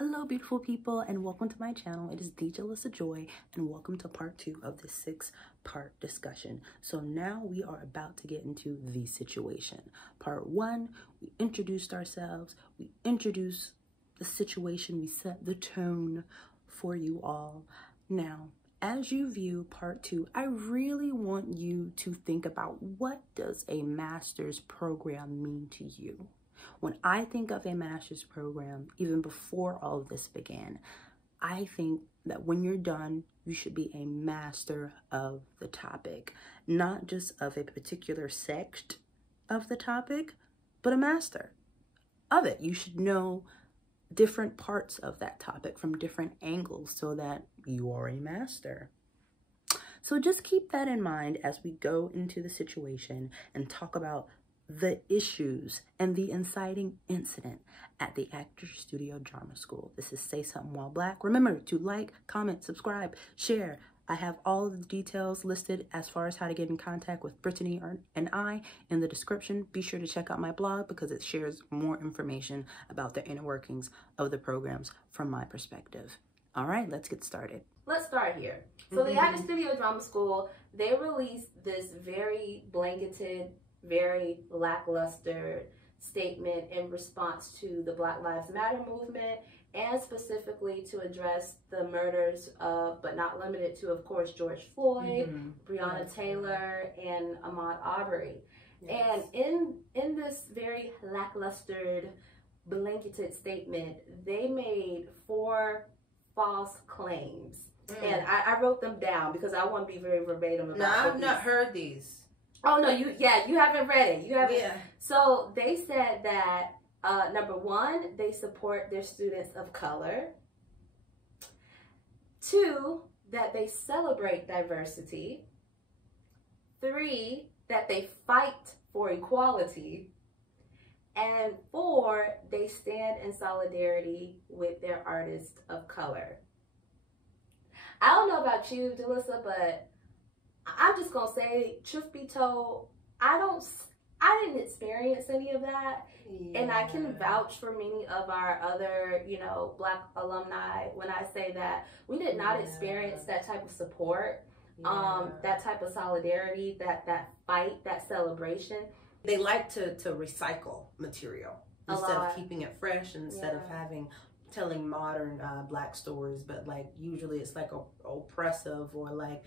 Hello beautiful people and welcome to my channel. It is Jalissa Joy and welcome to part 2 of this 6-part discussion. So now we are about to get into the situation. Part 1, we introduced ourselves, we introduced the situation, we set the tone for you all. Now, as you view part 2, I really want you to think about, what does a master's program mean to you? When I think of a master's program, even before all of this began, I think that when you're done, you should be a master of the topic, not just of a particular sect of the topic, but a master of it. You should know different parts of that topic from different angles so that you are a master. So just keep that in mind as we go into the situation and talk about the issues and the inciting incident at the Actors Studio Drama School. This is Say Something While Black. Remember to like, comment, subscribe, share. I have all of the details listed as far as how to get in contact with Brittany and I in the description. Be sure to check out my blog because it shares more information about the inner workings of the programs from my perspective. All right, let's get started. Let's start here. So the Actors Studio Drama School, they released this very blanketed, very lackluster statement in response to the Black Lives Matter movement, and specifically to address the murders of, but not limited to, of course, George Floyd, Breonna Taylor, and Ahmaud Arbery. And in this very lackluster, blanketed statement, they made 4 false claims. And I wrote them down because I want to be very verbatim about No, I've not heard these. Oh no, you haven't read it. You haven't. Yeah. So they said that number 1, they support their students of color. 2, that they celebrate diversity. 3, that they fight for equality. And 4, they stand in solidarity with their artists of color. I don't know about you, Jalissa, but I'm just gonna say, truth be told, I didn't experience any of that, and I can vouch for many of our other, Black alumni when I say that we did not experience that type of support, that type of solidarity, that fight, that celebration. They like to recycle material instead of keeping it fresh, instead of telling modern Black stories, but like usually it's like oppressive, or like,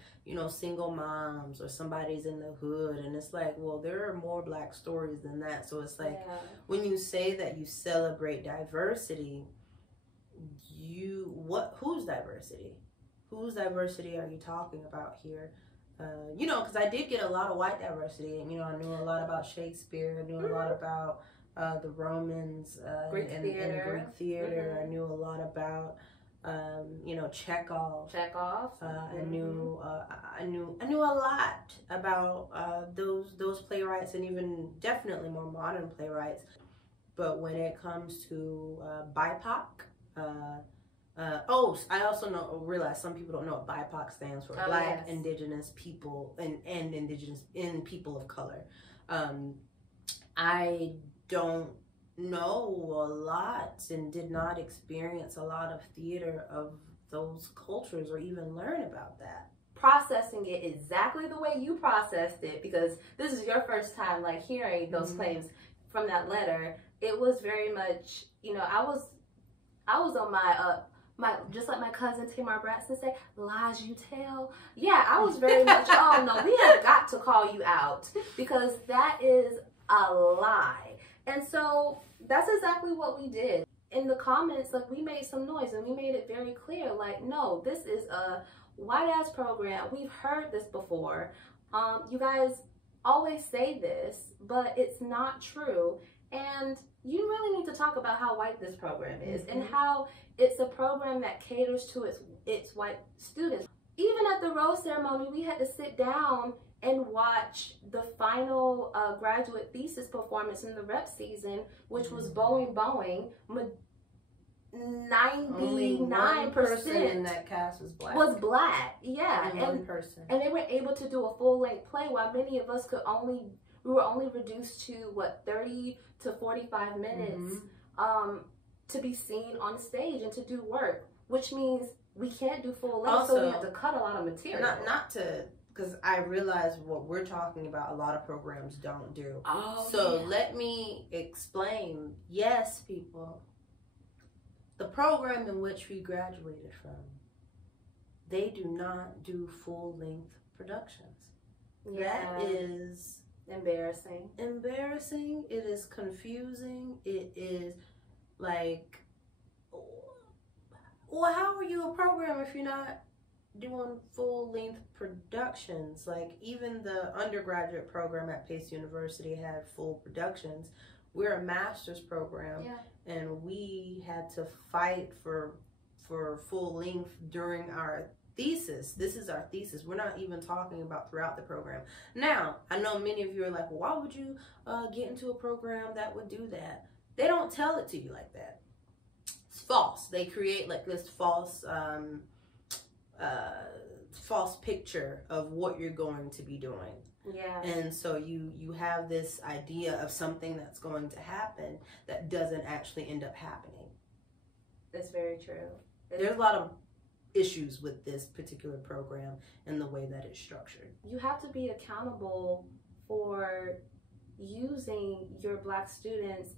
single moms, or somebody's in the hood, and it's like, well, there are more Black stories than that. So it's like, when you say that you celebrate diversity, whose diversity? Whose diversity are you talking about here? Because I did get a lot of white diversity, and I knew a lot about Shakespeare, I knew a lot about the Romans, Greek theater. Greek theater. I knew a lot about, Chekhov. I knew a lot about those playwrights, and even definitely more modern playwrights. But when it comes to BIPOC, I also realize some people don't know what BIPOC stands for. Black, Indigenous people, and Indigenous people of color. I don't know a lot and did not experience a lot of theater of those cultures or even learn about that. Processing it exactly the way you processed it, because this is your first time like hearing those claims from that letter. It was very much, I was on my just like my cousin Tamar Braxton said, lies you tell. Yeah, I was very much, oh no, we have got to call you out, because that is a lie. And so that's exactly what we did. In the comments, like, we made some noise and we made it very clear, like, no, this is a white ass program. We've heard this before. You guys always say this, but it's not true. And you really need to talk about how white this program is and how it's a program that caters to its white students. Even at the rose ceremony, we had to sit down and watch the final graduate thesis performance in the rep season, which was Boeing. 99% in that cast was Black. And one person. And they were able to do a full-length play, while many of us we were only reduced to 30 to 45 minutes to be seen on stage and to do work, which means we can't do full length, Also, so we have to cut a lot of material. Not to, because I realize what we're talking about, a lot of programs don't do. Oh, so yeah. let me explain. Yes, people, the program in which we graduated from, they do not do full-length productions. Yeah. That is embarrassing. Embarrassing. It is confusing. It is like, well, how are you a program if you're not doing full-length productions? Like, even the undergraduate program at Pace University had full productions. We're a master's program, yeah. and we had to fight for full length during our thesis. This is our thesis. We're not even talking about throughout the program. Now, I know many of you are like, well, why would you get into a program that would do that? They don't tell it to you like that. It's false. They create like this false false picture of what you're going to be doing. Yeah. And so you have this idea of something that's going to happen that doesn't actually end up happening. That's very true. There's a lot of issues with this particular program and the way that it's structured. You have to be accountable for using your Black students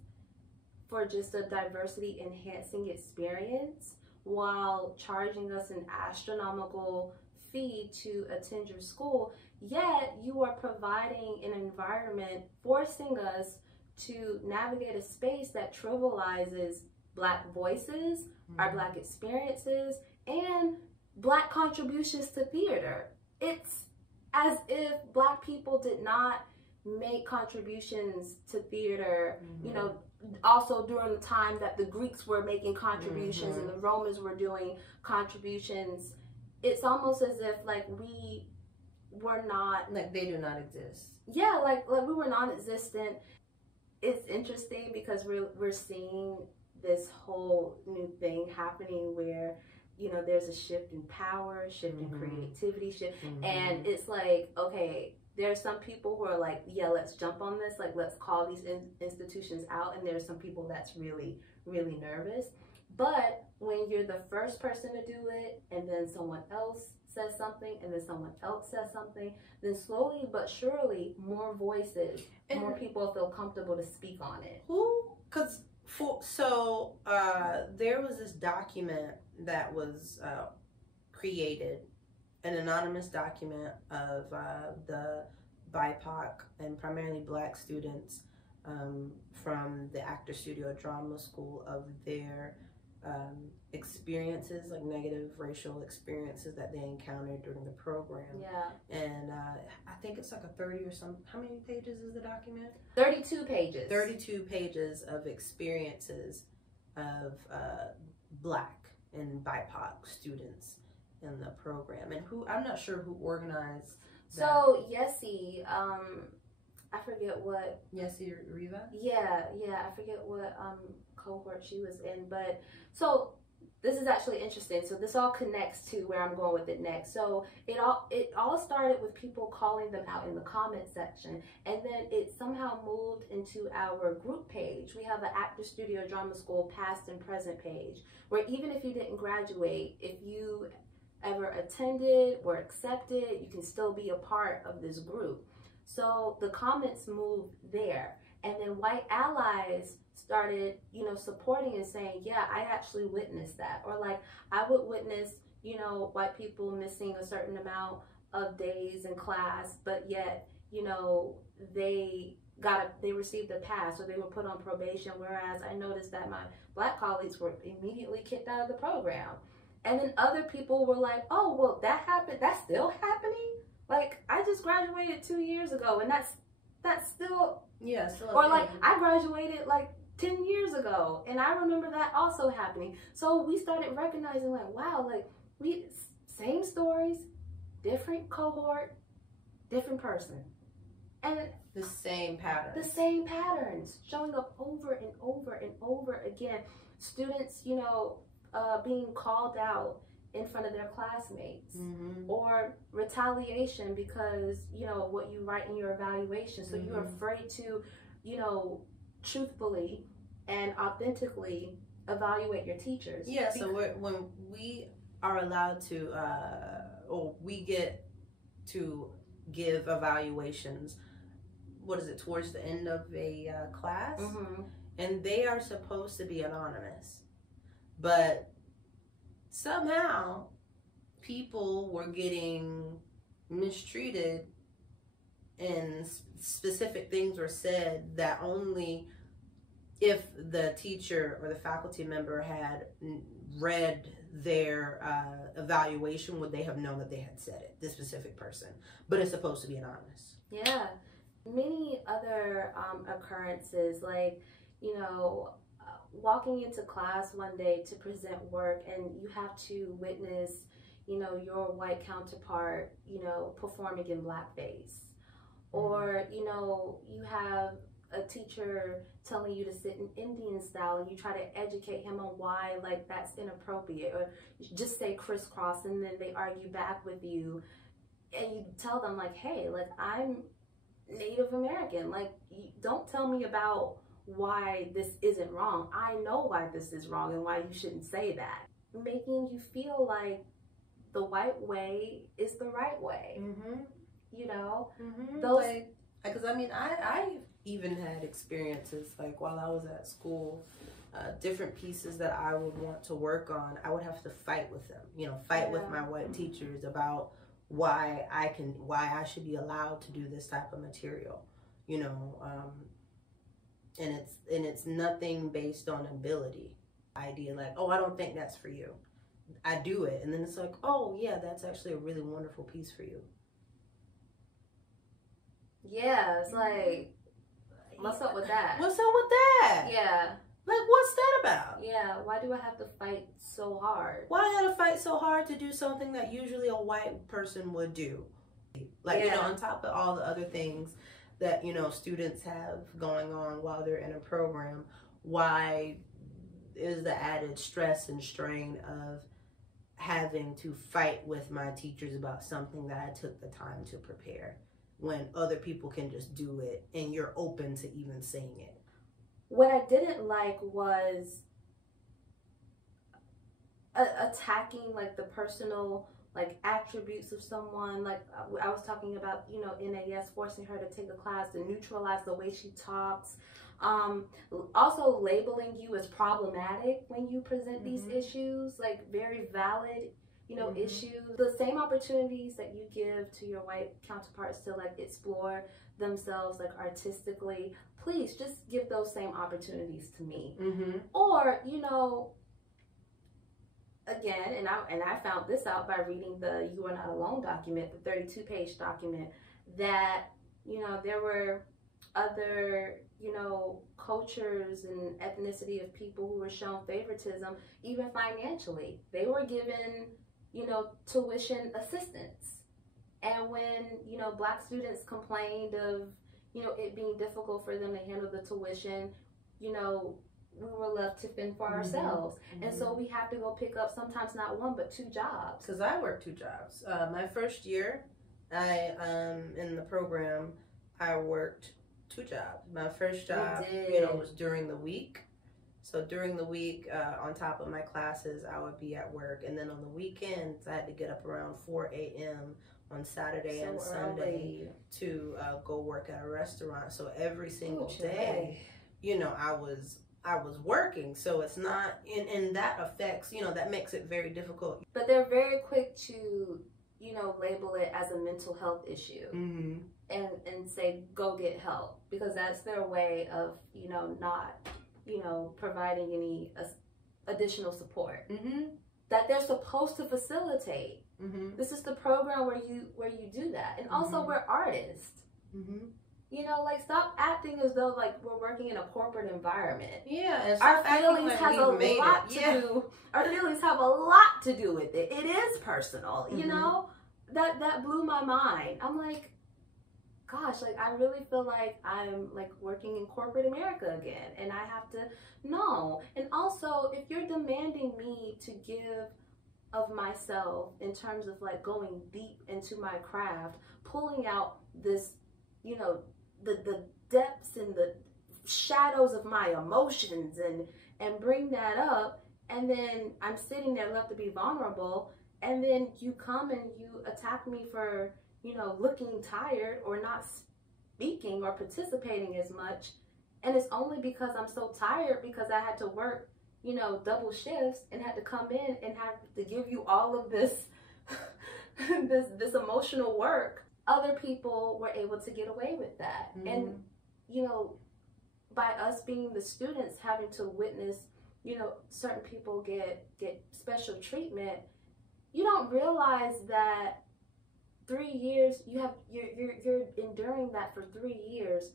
for just a diversity enhancing experience while charging us an astronomical fee to attend your school, yet you are providing an environment forcing us to navigate a space that trivializes Black voices, our Black experiences, and Black contributions to theater. It's as if Black people did not make contributions to theater, you know, also during the time that the Greeks were making contributions and the Romans were doing contributions. It's almost as if like we were not, like they do not exist. Yeah, like we were non-existent. It's interesting because we're seeing this whole new thing happening where, you know, there's a shift in power, shift in creativity, shift, and it's like, okay, there's some people who are like, yeah, let's jump on this, like let's call these institutions out, and there's some people that's really, really nervous. But when you're the first person to do it, and then someone else says something, and then someone else says something, then slowly but surely, more voices, and more people feel comfortable to speak on it. There was this document that was created, an anonymous document of the BIPOC and primarily Black students from the Actor Studio Drama School, of their experiences, like negative racial experiences that they encountered during the program. Yeah. And I think it's like a 30 or some, how many pages is the document? 32 pages. 32 pages of experiences of Black and BIPOC students in the program. And who, I'm not sure who organized that. So Yessie, I forget what. Yessie Riva? Yeah, I forget what cohort she was in, but so this is actually interesting. So this all connects to where I'm going with it next. So it all started with people calling them out in the comment section, and then it somehow moved into our group page. We have an Actor Studio Drama School past and present page, where even if you didn't graduate, if you ever attended or accepted, you can still be a part of this group. So the comments moved there, and then white allies started, you know, supporting and saying, yeah, I actually witnessed that. Or like, I would witness, you know, white people missing a certain amount of days in class, but yet, you know, they received a pass, or they were put on probation, whereas I noticed that my Black colleagues were immediately kicked out of the program. And then other people were like, oh, well, that happened, that's still happening? Like, I just graduated 2 years ago, and that's still, yeah, still. Or like, I graduated like 10 years ago, and I remember that also happening. So we started recognizing, like, wow, like, same stories, different cohort, different person, and the same patterns. The same patterns showing up over and over and over again. Students, you know, being called out in front of their classmates, or retaliation because, you know, what you write in your evaluation. So you're afraid to, you know, truthfully and authentically evaluate your teachers. Yeah, so when we are allowed to, or we get to give evaluations, what is it, towards the end of a class? And they are supposed to be anonymous. But somehow people were getting mistreated and specific things were said that only if the teacher or the faculty member had read their evaluation would they have known that they had said it, this specific person. But it's supposed to be anonymous. Yeah. Many other occurrences, like, you know, walking into class one day to present work and you have to witness, you know, your white counterpart, you know, performing in blackface. Or, you know, you have a teacher telling you to sit in Indian style and you try to educate him on why, like, that's inappropriate. Or just say crisscross and then they argue back with you. And you tell them, like, hey, like, I'm Native American. Like, don't tell me about why this isn't wrong. I know why this is wrong and why you shouldn't say that. Making you feel like the white way is the right way. You know, those. Because I mean, I even had experiences like while I was at school, different pieces that I would want to work on. I would have to fight with them. You know, fight with my white teachers about why I should be allowed to do this type of material. You know, and it's nothing based on ability. Idea like, oh, I don't think that's for you. I do it, and then it's like, oh yeah, that's actually a really wonderful piece for you. Yeah, it's like, what's up with that? What's up with that? Yeah. Like, what's that about? Yeah, why do I have to fight so hard? Why I gotta fight so hard to do something that usually a white person would do? Like, you know, on top of all the other things that, you know, students have going on while they're in a program, why is the added stress and strain of having to fight with my teachers about something that I took the time to prepare, when other people can just do it and you're open to even saying it? What I didn't like was attacking like the personal like attributes of someone. Like I was talking about, you know, NAS forcing her to take a class to neutralize the way she talks. Also labeling you as problematic when you present these issues, like very valid, you know, issues. The same opportunities that you give to your white counterparts to like explore themselves like artistically, please just give those same opportunities to me. Or, you know, again, and I found this out by reading the You Are Not Alone document, the 32-page document, that, you know, there were other, you know, cultures and ethnicity of people who were shown favoritism, even financially. They were given, you know, tuition assistance. And when, you know, Black students complained of, you know, it being difficult for them to handle the tuition, you know, we were left to fend for ourselves. And so we have to go pick up sometimes not one, but 2 jobs. Because I worked 2 jobs. My first year, in the program, I worked 2 jobs. My first job, you know, was during the week. So during the week, on top of my classes, I would be at work. And then on the weekends, I had to get up around 4 a.m. on Saturday and Sunday to go work at a restaurant. So every single day, you know, I was working. So it's not, and that affects, you know, that makes it very difficult. But they're very quick to, you know, label it as a mental health issue and say, go get help, because that's their way of, you know, not, you know, providing any additional support that they're supposed to facilitate. This is the program where you do that. And also we're artists. You know, like, stop acting as though like we're working in a corporate environment. Yeah, and our feelings have a lot to do. Our feelings have a lot to do with it. It is personal. You know, that blew my mind. I'm like, gosh, like I really feel like I'm like working in corporate America again, and I have to know. And also, if you're demanding me to give of myself in terms of like going deep into my craft, pulling out this, you know, the depths and the shadows of my emotions and bring that up, and then I'm sitting there left to be vulnerable, and then you come and you attack me for, looking tired or not speaking or participating as much, and it's only because I'm so tired because I had to work, double shifts and had to come in and have to give you all of this this emotional work. Other people were able to get away with that. And by us being the students having to witness, certain people get special treatment, you don't realize that 3 years, you're enduring that for 3 years.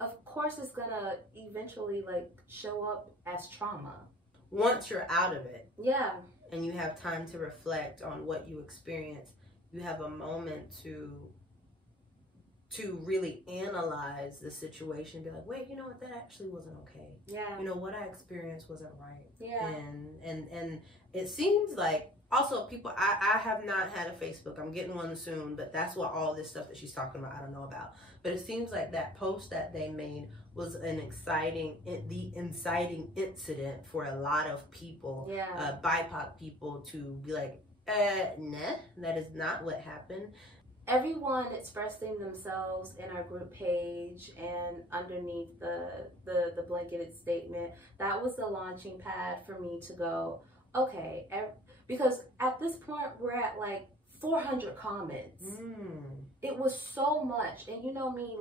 Of course it's gonna eventually show up as trauma. Once you're out of it. Yeah. And you have time to reflect on what you experienced, you have a moment to really analyze the situation, be like, wait, you know what, that actually wasn't okay. Yeah. What I experienced wasn't right. Yeah. And it seems like, also, people, I have not had a Facebook. I'm getting one soon, but that's what all this stuff that she's talking about, I don't know about. But it seems like that post that they made was the inciting incident for a lot of people, BIPOC people, to be like, nah, that is not what happened. Everyone expressing themselves in our group page and underneath the blanketed statement, that was the launching pad for me to go, okay, because at this point we're at 400 comments. It was so much. And you know me,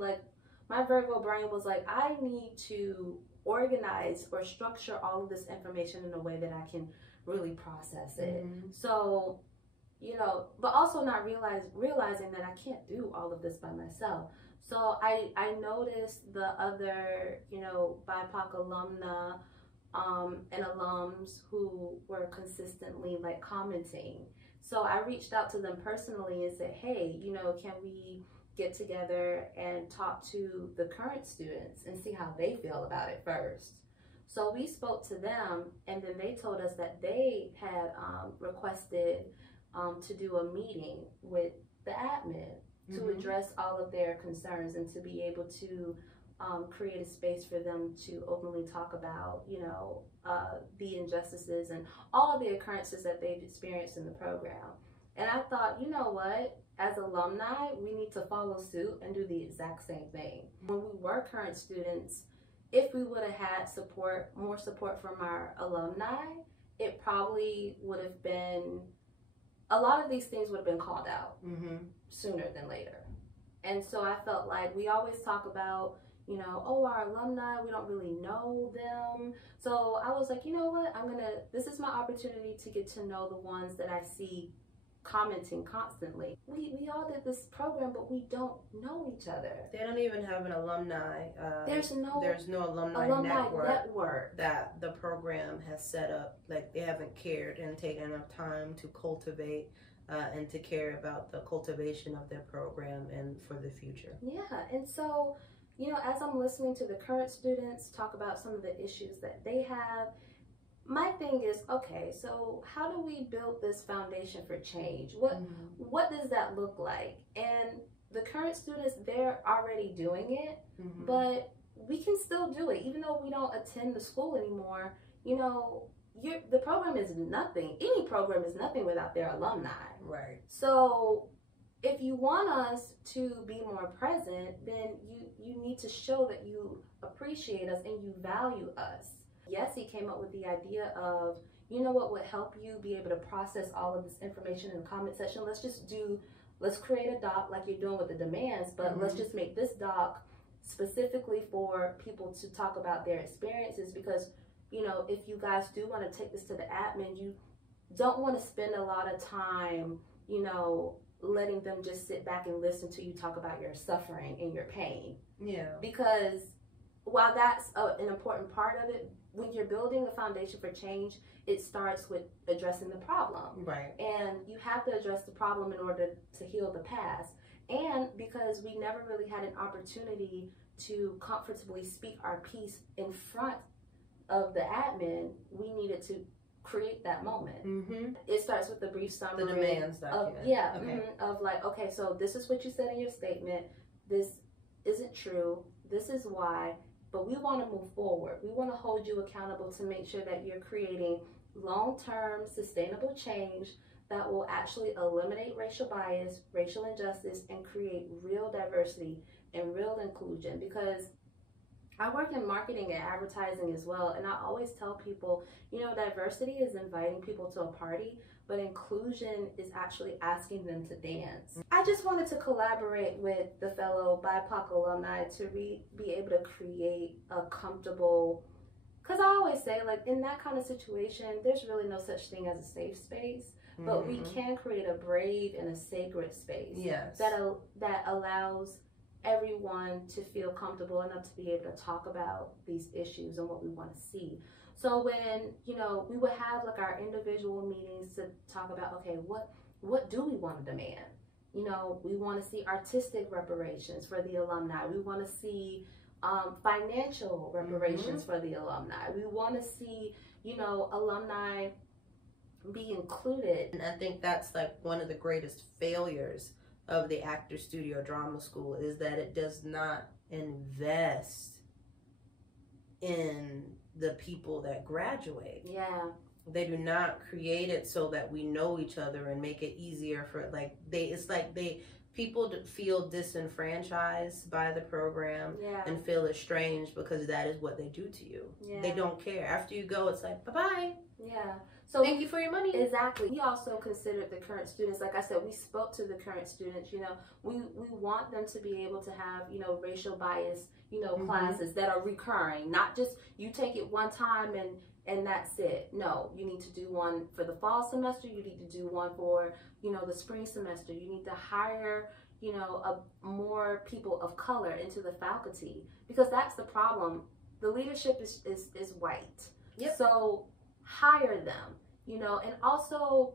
my Virgo brain was like, I need to organize or structure all of this information in a way that I can really process it. So, but also not realizing that I can't do all of this by myself. So I noticed the other, BIPOC alumna and alums who were consistently commenting. So I reached out to them personally and said, hey, can we get together and talk to the current students and see how they feel about it first? So we spoke to them, and then they told us that they had requested to do a meeting with the admin to address all of their concerns and to be able to create a space for them to openly talk about, the injustices and all the occurrences that they've experienced in the program. And I thought, you know what, as alumni, we need to follow suit and do the exact same thing. When we were current students, if we would have had more support from our alumni, it probably would have been, a lot of these things would have been called out sooner than later. And so I felt like we always talk about, oh, our alumni, we don't really know them. So I was like, you know what, this is my opportunity to get to know the ones that I see commenting constantly. We all did this program, but we don't know each other. They don't even have an alumni. There's no alumni network that the program has set up. They haven't cared and taken enough time to cultivate and to care about the cultivation of their program and for the future. Yeah, and so, as I'm listening to the current students talk about some of the issues that they have, my thing is, okay, so how do we build this foundation for change? What does that look like? And the current students, they're already doing it, but we can still do it. Even though we don't attend the school anymore, the program is nothing. Any program is nothing without their alumni. Right. So if you want us to be more present, then you need to show that you appreciate us and you value us. Yes, he came up with the idea of, what would help you be able to process all of this information in the comment section? Let's create a doc like you're doing with the demands, but let's just make this doc specifically for people to talk about their experiences, because, if you guys do want to take this to the admin, you don't want to spend a lot of time, letting them just sit back and listen to you talk about your suffering and your pain. Yeah. Because while that's an important part of it, when you're building a foundation for change, it starts with addressing the problem. Right. And you have to address the problem in order to heal the past. And because we never really had an opportunity to comfortably speak our piece in front of the admin, we needed to create that moment. It starts with the brief summary. The demands document. Okay, so this is what you said in your statement. This isn't true. This is why. but we want to move forward. We want to hold you accountable to make sure that you're creating long-term sustainable change that will actually eliminate racial bias, racial injustice, and create real diversity and real inclusion. Because I work in marketing and advertising as well, and I always tell people, diversity is inviting people to a party, but inclusion is actually asking them to dance. I just wanted to collaborate with the fellow BIPOC alumni to be able to create a comfortable, because I always say, like, in that kind of situation, there's really no such thing as a safe space, but we can create a brave and a sacred space that allows everyone to feel comfortable enough to be able to talk about these issues and what we want to see. So when, we would have like our individual meetings to talk about, okay, what do we want to demand? We want to see artistic reparations for the alumni. We want to see financial reparations for the alumni. We want to see, alumni be included. And I think that's like one of the greatest failures of the Actor Studio Drama School is that it does not invest in the people that graduate. Yeah. They do not create it so that we know each other and make it easier for people feel disenfranchised by the program and feel estranged because that is what they do to you. Yeah. They don't care. After you go, it's like, bye-bye. Yeah. So thank you for your money. Exactly. We also considered the current students. Like I said, we spoke to the current students. We want them to be able to have, racial bias, classes that are recurring. Not just you take it one time and that's it. No, you need to do one for the fall semester. You need to do one for, the spring semester. You need to hire, more people of color into the faculty, because that's the problem. The leadership is white. Yep. So hire them, and also,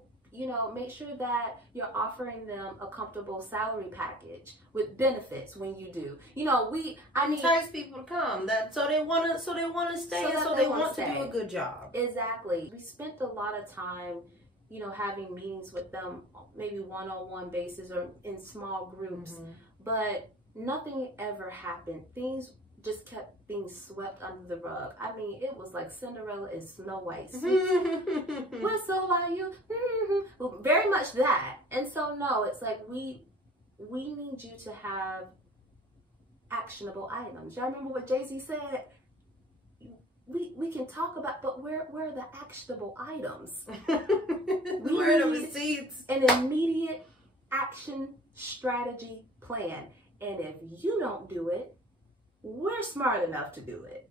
make sure that you're offering them a comfortable salary package with benefits when you do. Entice people to come. So they want to stay, so they want to do a good job. Exactly. We spent a lot of time, having meetings with them, maybe one-on-one basis or in small groups, but nothing ever happened. Things just kept being swept under the rug. I mean, it was like Cinderella and Snow White. Whistle while you, very much that. And so no, it's like we need you to have actionable items. Y'all remember what Jay-Z said? We can talk about, but where are the actionable items? Where are the receipts? An immediate action strategy plan. And if you don't do it, we're smart enough to do it.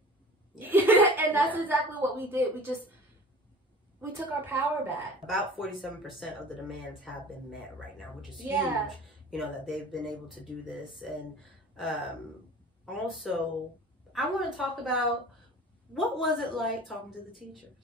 And that's exactly what we did. We took our power back. About 47% of the demands have been met right now, which is huge. That they've been able to do this. And also, I want to talk about, what was it like talking to the teachers?